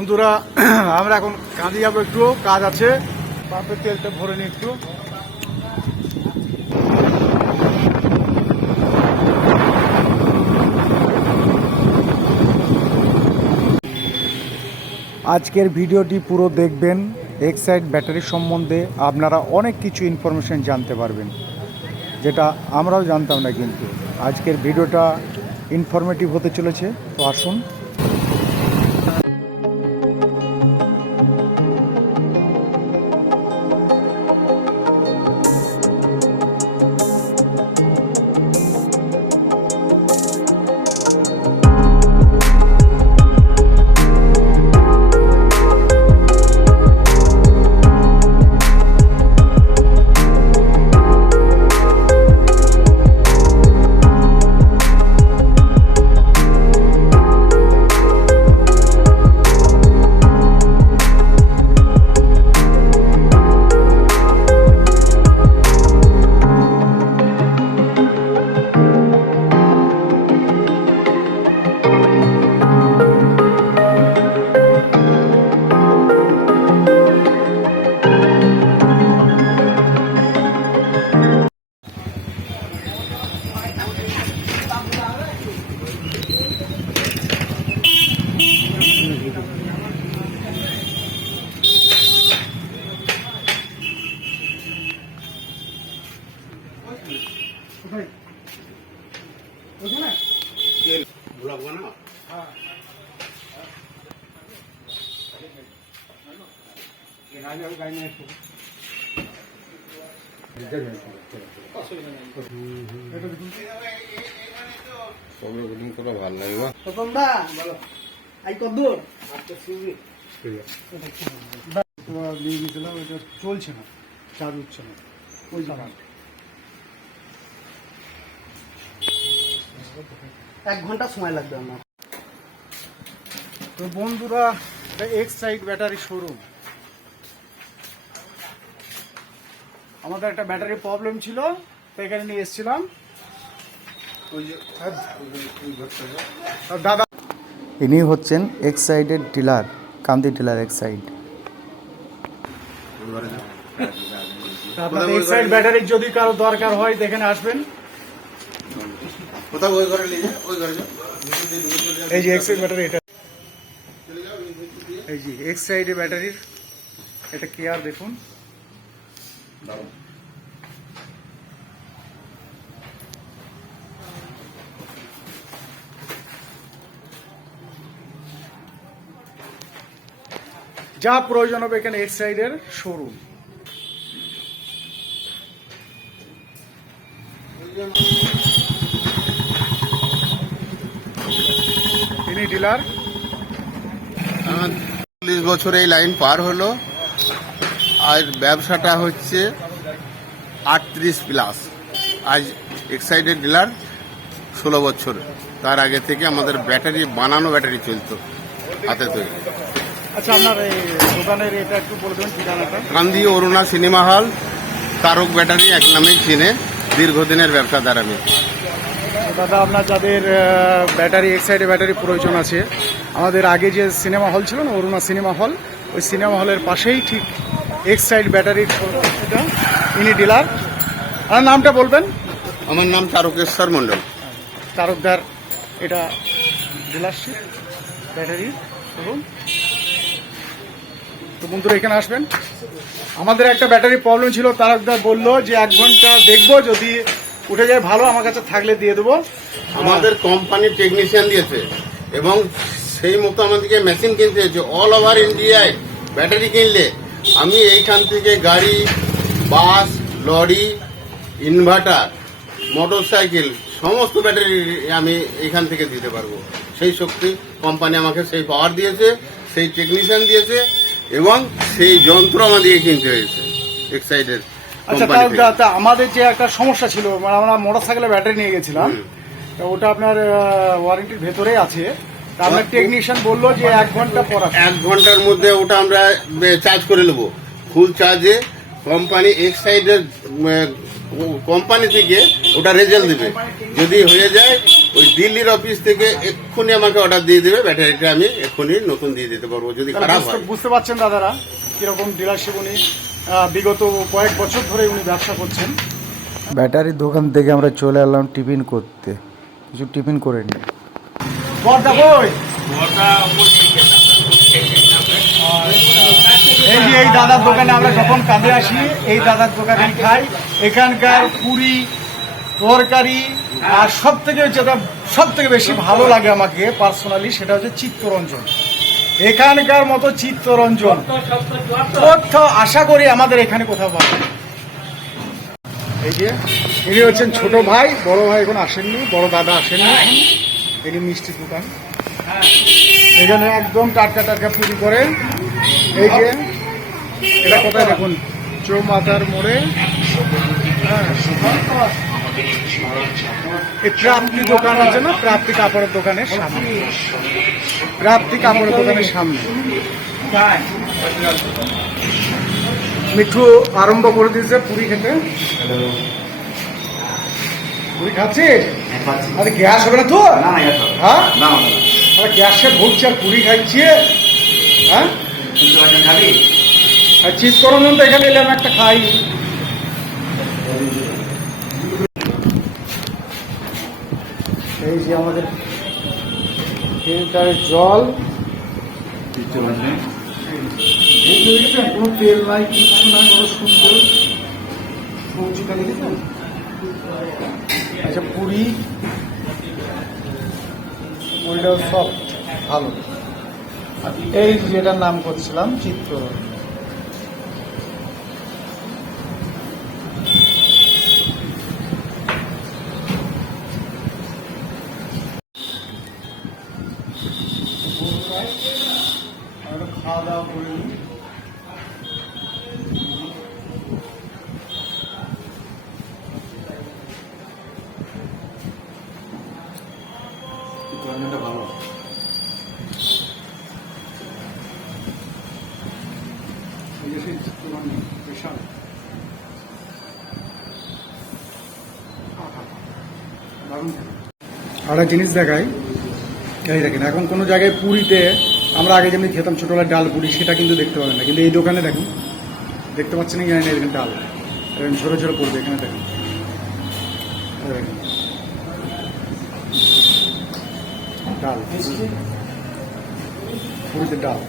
বন্ধুরা আমরা এখন কাঁদি যাবো, একটু কাজ আছে, পাম্পের তেলটা ভরে নিই একটু। আজকের ভিডিওটি পুরো দেখবেন। এক্সাইড ব্যাটারি সম্বন্ধে আপনারা অনেক কিছু ইনফরমেশন জানতে পারবেন, যেটা আমরাও জানতাম না। কিন্তু আজকের ভিডিওটা ইনফরমেটিভ হতে চলেছে, তো আসুন। চলছে না, চার্জ হচ্ছে না ওই জায়গা। 1 ঘন্টা সময় লাগবে আমার। তো বন্ধুরা, এক্সাইড ব্যাটারি শোরুম, আমাদের একটা ব্যাটারি প্রবলেম ছিল, তো এখানে নিয়ে এসেছিলাম। দাদা ইনি হচ্ছেন এক্সাইডের ডিলার, কান্দি ডিলার এক্সাইড। আপনাদের এক্সাইড ব্যাটারির যদি কারো দরকার হয় এখানে আসবেন। এই যে এক্সাইড ব্যাটারি, এটা এই যে এক্সাইড ব্যাটারির এটা কেয়ার দেখুন। যা প্রয়োজন হবে এখানে এক্সাইডের শোরুম। তিনি ডিলার। 40 বছর এই লাইন পার হলো, আর ব্যবসাটা হচ্ছে 38+। আজ এক্সাইডের ডিলার 16 বছর। তার আগে থেকে আমাদের ব্যাটারি বানানো ব্যাটারি চলতো হাতে তৈরি। আচ্ছা, আপনার এই দোকানের এটা একটু বলে দেবেন ঠিকানাটা। কান্দি Aruna cinema hall, Tarak battery এক নামেই চিনে, দীর্ঘদিনের ব্যবসাদার আমি। দাদা, আপনার যাদের ব্যাটারি এক্সাইড ব্যাটারি প্রয়োজন আছে, আমাদের আগে যে সিনেমা হল ছিল না, অরুণা সিনেমা হল, ওই সিনেমা হলের পাশেই ঠিক এক্সাইড ব্যাটারির এটা, ইনি ডিলার। আর নামটা বলবেন? আমার নাম তারকেশ্বর মণ্ডল। তারকদার এটা ডিলারশিপ ব্যাটারি শোরুম। তো বন্ধুরা এখানে আসবেন। আমাদের একটা ব্যাটারি প্রবলেম ছিল, তারকদার বললো যে 1 ঘন্টা দেখবো, যদি উঠে যায় ভালো, আমার কাছে থাকলে দিয়ে দেবো। আমাদের কোম্পানির টেকনিশিয়ান দিয়েছে এবং সেই মতো আমাদেরকে মেশিন কিনতে হয়েছে। অল ওভার ইন্ডিয়ায় ব্যাটারি কিনলে আমি এইখান থেকে গাড়ি, বাস, লরি, ইনভার্টার, মোটরসাইকেল সমস্ত ব্যাটারি আমি এইখান থেকে দিতে পারবো। সেই শক্তি কোম্পানি আমাকে সেই পাওয়ার দিয়েছে, সেই টেকনিশিয়ান দিয়েছে এবং সেই যন্ত্র আমাদেরকে কিনতে হয়েছে এক্সাইডের। আচ্ছা, তা আমাদের যে একটা সমস্যা ছিল, মানে আমরা মোটরসাইকেলের ব্যাটারি নিয়ে গেছিলাম, ওটা আপনার ওয়ারেন্টির ভেতরেই আছে। আপনার টেকনিশিয়ান বললো যে 1 ঘন্টা পর 1 ঘন্টার মধ্যে ওটা আমরা চার্জ করে নেবো ফুল চার্জে। কোম্পানি এক্সাইডের কোম্পানি থেকে ওটা রেজাল্ট দিবে। যদি হয়ে যায় ওই দিল্লির অফিস থেকে এক্ষুনি আমাকে অর্ডার দিয়ে দেবে, ব্যাটারিটা আমি এক্ষুনি নতুন দিয়ে দিতে পারবো যদি খারাপ হয়। বুঝতে পারছেন দাদারা কিরকম ডিলারশিপ উনি বিগত কয়েক বছর ধরে উনি ব্যবসা করছেন। ব্যাটারির দোকান থেকে আমরা চলে এলাম টিফিন করতে, কিছু টিফিন করে নিই। এই যে এই দাদার দোকানে আমরা যখন কাজে আসি এই দাদার দোকানে খাই। এখানকার পুরি তরকারি আর যেটা সব থেকে বেশি ভালো লাগে আমাকে পার্সোনালি সেটা হচ্ছে চিত্তরঞ্জন। এখানকার মতো চিত্তরঞ্জন তথ্য আশা করি আমাদের এখানে কোথাও পাবেন। এই যে ইনি হচ্ছেন ছোট ভাই, বড় ভাই এখন আসেননি, বড় দাদা আসেননি। এটি মিষ্টি দোকান, এখানে একদম টাটকা টাটকা পুরি করে। এই যে এটা কোথায় দেখুন, চৌমাথার মোড়ে, এই প্রাপ্তি দোকান আছে না, প্রাপ্তি কাপড়ের দোকানের সামনে, প্রাপ্তি কাপড়ের দোকানের সামনে। মিঠু আরম্ভ করে দিয়েছে পুরি খেতে। পুরি খাচ্ছিস? আরে গ্যাস হবে না তো? হ্যাঁ, আরে গ্যাসে ভুগছে আর পুরি খাইছে। হ্যাঁ, আর চিত্তরঞ্জন তো এখানে এলাম একটা খাই। এই যে আমাদের ফিল্টারের জল, কোনো তেল নাই, কিচ্ছু নাই, কোনো সুন্দর সবজিটা দেখেছেন। আচ্ছা, পুরিটাও সফট ভালো। এই যেটার নাম করছিলাম চিত্তরঞ্জন। খাওয়া দাওয়া করে নিই। ভালো আর একটা জিনিস দেখাই, এই দেখেন এখন কোনো জায়গায় পুরিতে আমরা আগে যেমনি খেতাম ছোটবেলায় ডাল পুরি, সেটা কিন্তু দেখতে পাবেন না। কিন্তু এই দোকানে দেখুন, দেখতে পাচ্ছেন কি জানি না, এখানে ডাল এরকম ছোটো ছোটো পড়বে। এখানে দেখুন, ডাল পুরিতে ডাল।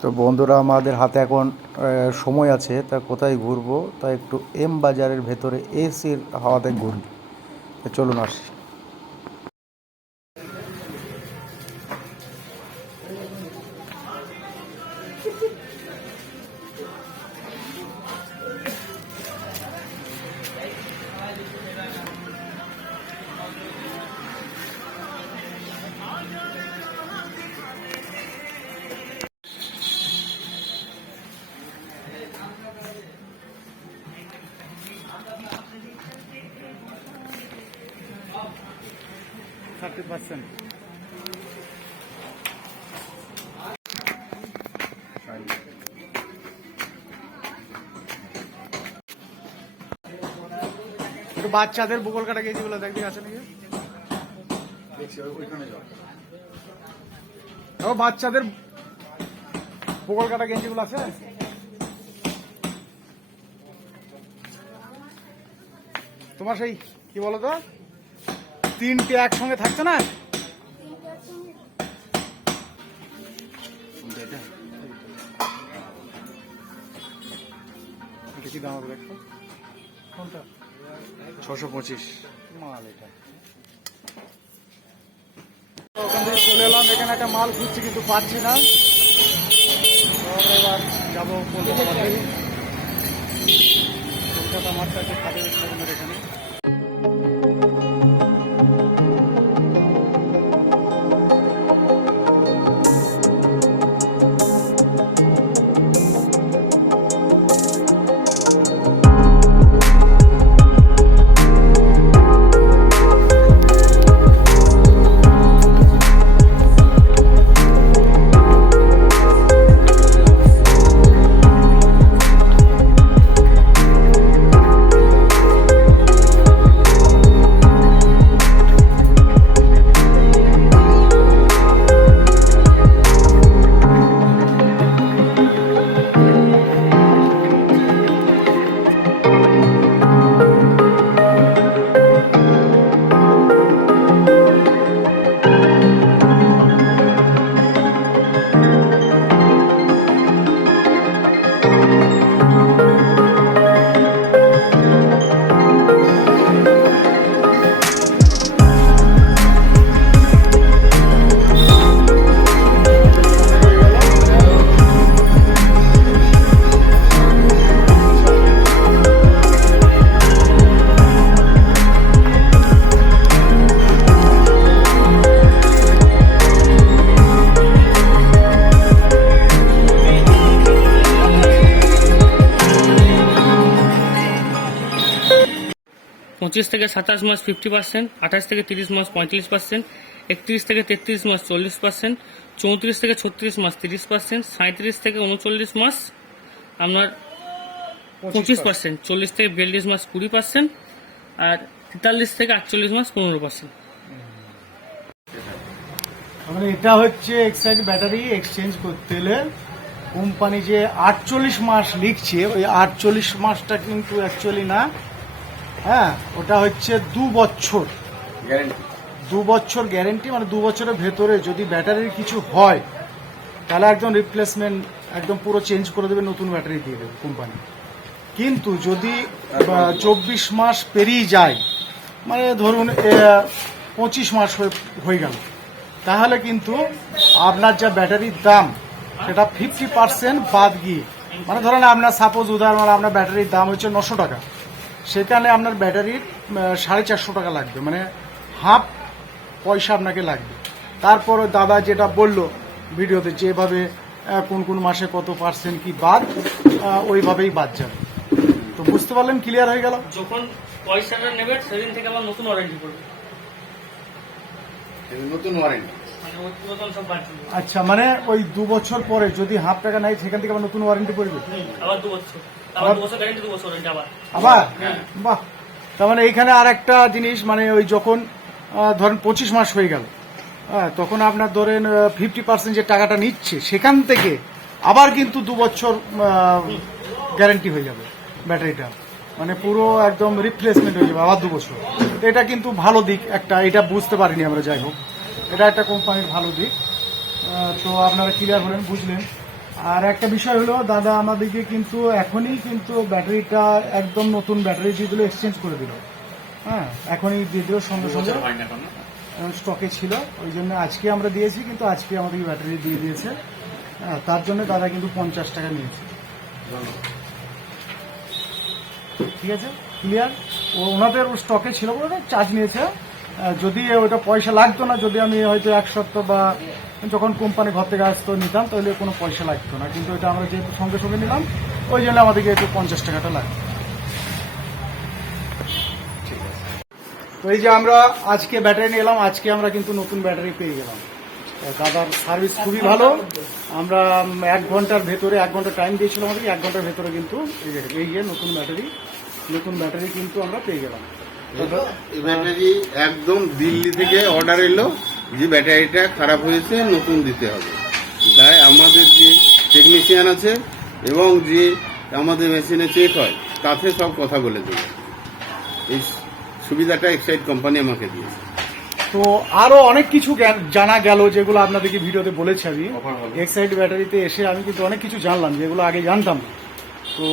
তো বন্ধুরা, আমাদের হাতে এখন সময় আছে, তা কোথায় ঘুরবো, তা একটু এম বাজারের ভেতরে এসির হাওয়াতে ঘুরি। চলুন আসি। বাচ্চাদের বগল কাটা গেঞ্জিগুলো দেখবি আছে নাকি, দেখছি ওইখানে যাও। বাচ্চাদের বগল কাটা গেঞ্জিগুলো আছে। তোমার সেই কি বলো তো, তিনটে একসঙ্গে থাকছে না, এটা কি দাম হবে দেখো, কোনটা 625 মাল। এটা ওখান থেকে চলে এলাম, এখানে একটা মাল খুঁজছি কিন্তু পাচ্ছি না। এবার যাবো কলকাতা মার্কেটে, খাবে এখানে। 25 থেকে 27 মাস 50%, 28 থেকে 30 মাস 35%, 31 থেকে 33 মাস 40%, 34 থেকে 36 মাস 30%, 37 থেকে 39 মাস আপনার 25%, 40 থেকে 42 মাস 20%, আর 43 থেকে 48 মাস 15%। মানে এটা হচ্ছে এক্সাইড ব্যাটারি এক্সচেঞ্জ করতে হলে কোম্পানি যে 48 মাস লিখছে ওই 48 মাসটা কিন্তু অ্যাকচুয়ালি না, হ্যাঁ ওটা হচ্ছে 2 বছর গ্যারেন্টি। 2 বছর গ্যারেন্টি, মানে 2 বছরের ভেতরে যদি ব্যাটারির কিছু হয় তাহলে একদম রিপ্লেসমেন্ট একদম পুরো চেঞ্জ করে দেবে, নতুন ব্যাটারি দিয়ে দেবে কোম্পানি। কিন্তু যদি 24 মাস পেরিয়ে যায়, মানে ধরুন 25 মাস হয়ে গেল, তাহলে কিন্তু আপনার যা ব্যাটারির দাম সেটা 50% বাদ গিয়ে, মানে ধরেন আপনার সাপোজ উদাহরণ আপনার ব্যাটারির দাম হচ্ছে 900 টাকা, সেখানে আপনার ব্যাটারির 450 টাকা লাগবে, মানে হাফ পয়সা আপনাকে লাগবে। তারপর দাদা যেটা বললো ভিডিওতে যেভাবে কোন কোন মাসে কত পার্সেন্ট কি বাদ, ওইভাবেই বাদ যাবে। তো বুঝতে পারলেন, ক্লিয়ার হয়ে গেল? যখন পয়সাটা নেবে সেদিন থেকে আমার নতুন ওয়ারেন্টি করবে, নতুন ওয়ারেন্টি। মানে ওই পুরাতন সব বাদ দিবে। আচ্ছা, মানে ওই 2 বছর পরে যদি হাফ টাকা নেয় সেখান থেকে আবার নতুন ওয়ারেন্টি পড়বে আবার 2 বছর, আবার 2 বছর গ্যারেন্টি, 2 বছর ওয়ারেন্টি আবার। বাহ। তার মানে এইখানে আর একটা জিনিস, মানে ওই যখন ধরেন 25 মাস হয়ে গেল, তখন আপনার ধরেন 50% যে টাকাটা নিচ্ছে সেখান থেকে আবার কিন্তু 2 বছর গ্যারেন্টি হয়ে যাবে ব্যাটারিটা, মানে পুরো একদম রিপ্লেসমেন্ট হয়ে যাবে আবার 2 বছর। তো এটা কিন্তু ভালো দিক একটা, এটা বুঝতে পারিনি আমরা, যাই হোক এটা একটা কোম্পানির ভালো দিক। তো আপনারা ক্লিয়ার হলেন, বুঝলেন। আর একটা বিষয় হলো দাদা আমাদেরকে কিন্তু এখনই কিন্তু ব্যাটারিটা একদম নতুন ব্যাটারি দিয়ে দিল, এক্সচেঞ্জ করে দিল, হ্যাঁ এখনই দিয়ে দিল, সঙ্গে সঙ্গে স্টকে ছিল, ওই জন্য আজকে আমরা দিয়েছি, কিন্তু আজকে আমাদেরকে ব্যাটারি দিয়ে দিয়েছে। হ্যাঁ, তার জন্য দাদা কিন্তু 50 টাকা নিয়েছে। ঠিক আছে, ক্লিয়ার। ওনাদের স্টকে ছিল বলে চার্জ নিয়েছে। যদি ওটা পয়সা লাগতো না, যদি আমি হয়তো 1 সপ্তাহ বা যখন কোম্পানি ঘর থেকে আসতো নিতাম, তাহলে কোনো পয়সা লাগতো না, কিন্তু এটা আমরা যেহেতু সঙ্গে সঙ্গে নিলাম ওই জন্য আমাদেরকে একটু 50 টাকাটা লাগবে। তো এই যে আমরা আজকে ব্যাটারি নিয়ে এলাম, আজকে আমরা কিন্তু নতুন ব্যাটারি পেয়ে গেলাম। দাদার সার্ভিস খুবই ভালো। আমরা 1 ঘন্টার ভেতরে, 1 ঘন্টা টাইম দিয়েছিল আমাদের, 1 ঘন্টার ভেতরে কিন্তু এই যে নতুন ব্যাটারি কিন্তু আমরা পেয়ে গেলাম। এই ব্যাটারি একদম দিল্লি থেকে অর্ডার এলো যে ব্যাটারিটা খারাপ হয়েছে, নতুন দিতে হবে। তাই আমাদের যে টেকনিশিয়ান আছে এবং যে আমাদের মেশিনে চেক হয় তাতে সব কথা বলে দেবে। এই সুবিধাটা এক্সাইড কোম্পানি আমাকে দিয়েছে। তো আরো অনেক কিছু জানা গেল যেগুলো আপনাদেরকে ভিডিওতে বলেছি আমি। এক্সাইড ব্যাটারিতে এসে আমি কিন্তু অনেক কিছু জানলাম যেগুলো আগে জানতাম না। তো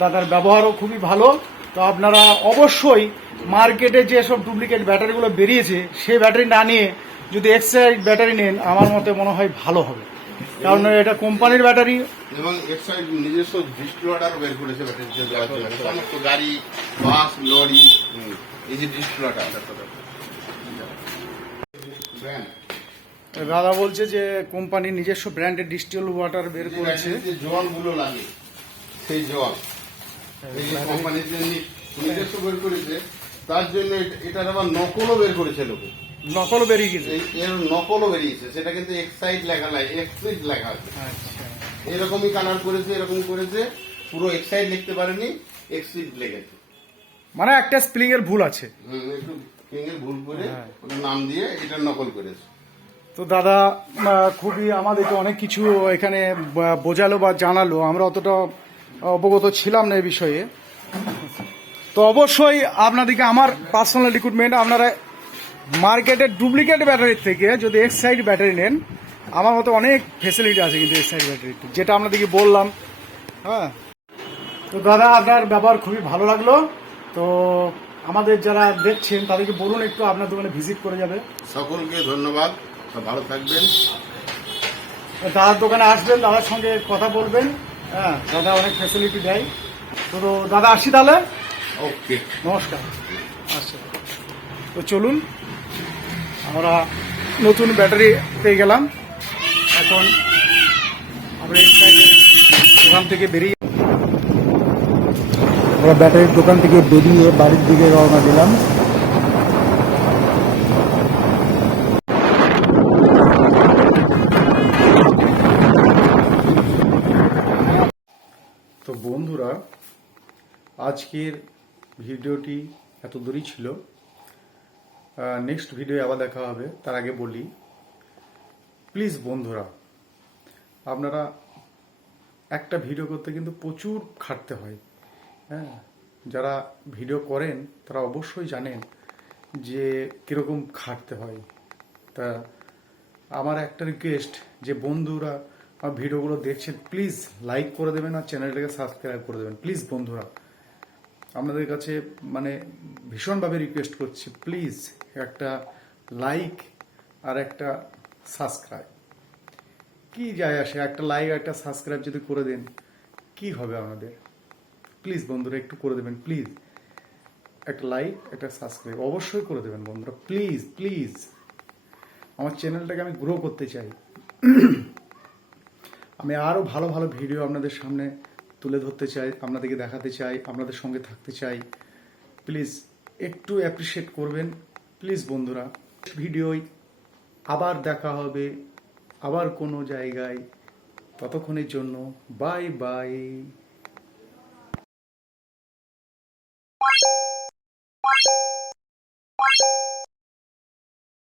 দাদার ব্যবহারও খুবই ভালো। তো আপনারা অবশ্যই মার্কেটে যেসব ডুপ্লিকেট ব্যাটারিগুলো বেরিয়েছে সেই ব্যাটারি না নিয়ে যদি এক্সাইড ব্যাটারি নেন, আমার মতে মনে হয় ভালো হবে, কারণ এটা কোম্পানির ব্যাটারি। এবং এক্সাইড নিজস্ব ডিস্ট্রিবিউটার বের করেছে ব্যাটারিতে দেওয়ার জন্য, সমস্ত গাড়ি, বাস, লরি, এই যে ডিস্ট্রিবিউটার। দাদা বলছে যে কোম্পানির নিজস্ব ব্র্যান্ডের ডিস্টিল ওয়াটার বের করেছে। জলগুলো লাগে সেই জল এই যে কোম্পানির জন্য নিজস্ব বের করেছে, তার জন্য এটার আবার নকলও বের করেছে লোকে। নকল বেরিয়ে গেছে, এর নকলও বেরিয়েছে, সেটা কিন্তু এক্সাইড লেখা নাই, এক্সিড লেখা আছে। এরকমই কালার করেছে, এরকম করেছে, পুরো এক্সাইড লিখতে পারেনি, এক্সিড লিখেছে। মানে একটা স্প্রিং এর ভুল আছে, একটু স্প্রিং এর ভুল করে ওটা নাম দিয়ে এটা নকল করেছে। তো দাদা খুবই আমাদেরকে অনেক কিছু এখানে বোঝালো বা জানালো, আমরা অতটা অবগত ছিলাম না এই বিষয়ে। তো অবশ্যই আপনাদেরকে আমার পার্সোনাল রিক্রুটমেন্ট, আপনারা মার্কেটের ডুপ্লিকেট ব্যাটারির থেকে যদি এক্সাইড ব্যাটারি নেন, আমার মতো অনেক ফেসিলিটি আছে কিন্তু এক্সাইড ব্যাটারিতে, যেটা আপনাদেরকে বললাম। হ্যাঁ, তো দাদা আপনার ব্যবহার খুবই ভালো লাগলো। তো আমাদের যারা দেখছেন তাদেরকে বলুন একটু আপনার দোকানে ভিজিট করে যাবে। সকলকে ধন্যবাদ, সব ভালো থাকবেন। দাদার দোকানে আসবেন, দাদার সঙ্গে কথা বলবেন। হ্যাঁ, দাদা অনেক ফ্যাসিলিটি দেয়। তো দাদা আসি তাহলে, ওকে, নমস্কার। আচ্ছা, তো চলুন, আমরা নতুন ব্যাটারি পেয়ে গেলাম। এখন আমরা এই সাইডে দোকান থেকে বেরিয়ে আমরা ব্যাটারির দোকান থেকে বেরিয়ে বাড়ির দিকে রওনা দিলাম। তো বন্ধুরা, আজকের ভিডিওটি এত দূরই ছিল। নেক্সট ভিডিও আবার দেখা হবে। তার আগে বলি, প্লিজ বন্ধুরা, আপনারা একটা ভিডিও করতে কিন্তু প্রচুর খাটতে হয়। হ্যাঁ, যারা ভিডিও করেন তারা অবশ্যই জানেন যে কীরকম খাটতে হয়। তা আমার একটা রিকোয়েস্ট, যে বন্ধুরা আমার ভিডিওগুলো দেখছেন, প্লিজ লাইক করে দেবেন আর চ্যানেলটাকে সাবস্ক্রাইব করে দেবেন। প্লিজ বন্ধুরা, আপনাদের কাছে মানে ভীষণভাবে রিকোয়েস্ট করছি, প্লিজ একটা লাইক আর একটা সাবস্ক্রাইব। কি যায় আসে, একটা লাইক একটা সাবস্ক্রাইব যদি করে দেন কি হবে আমাদের? প্লিজ বন্ধুরা একটু করে দেবেন, প্লিজ একটা লাইক একটা সাবস্ক্রাইব অবশ্যই করে দেবেন বন্ধুরা, প্লিজ প্লিজ। আমার চ্যানেলটাকে আমি গ্রো করতে চাই। আমি আরও ভালো ভালো ভিডিও আপনাদের সামনে তুলে ধরতে চাই, আপনাদেরকে দেখাতে চাই, আপনাদের সঙ্গে থাকতে চাই। প্লিজ একটু অ্যাপ্রিসিয়েট করবেন প্লিজ বন্ধুরা। ভিডিওয় আবার দেখা হবে, আবার কোনো জায়গায়। ততক্ষণের জন্য বাই বাই।